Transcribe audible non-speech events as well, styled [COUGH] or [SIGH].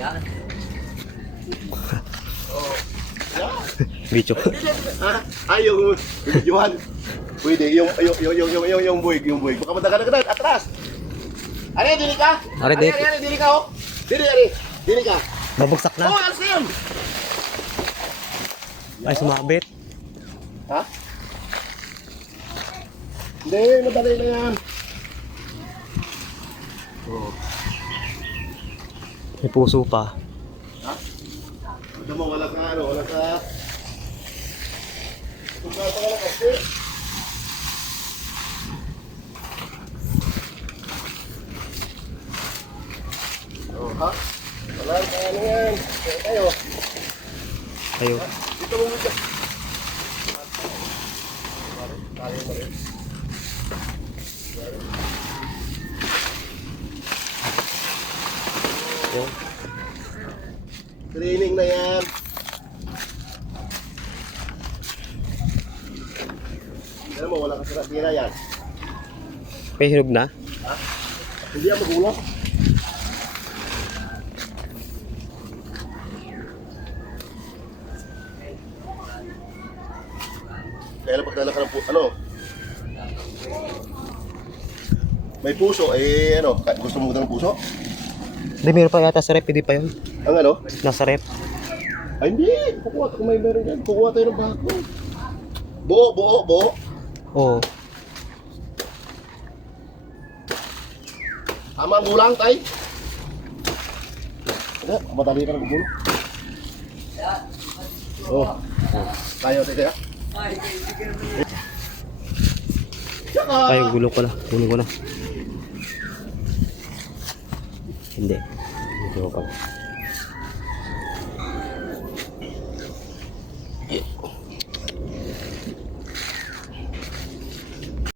Yan. [LAUGHS] Video. Ah, ay, yung videohan. Pwede, yung, yung, yung, yung, yung, yung, yung buwig, yung buwig. Baka madagal na, atras. Are, dili ka? Are, dili. Are, dili ka, oh. Dili, are. Dili ka. Babagsak Oh, na. alas na yun. Ay, sumabit. Ha? Hindi, madali na yan. Oh. May puso pa. Ito mo, wala ka, ano, wala ka. Kung ka pa kasi. Oh, ha? Wala ka, ano yan. Tayo. Ayo. Dito mo muna. Tayo mo rin. Yun. Training na yan. Alam mo, wala ka sira-sira yan. May hinog na. Hindi yan magulo. Kaya pagdala ka ng puso, ano? May puso, eh ano, gusto mo ng puso? Hindi, meron pa yata sa rep. Hindi pa yun. Ang ano? Nasa rep. Ay hindi, kukuha kung may meron yan, kukuha tayo ng bago. Buo, buo, buo. Oo. Tama ang gulang, tay. Ano, madali ka ng gulo. Oh. Tayo, tayo, tayo. Ay, gulo ko na. Gulo ko na. Hindi. Hindi ko pa.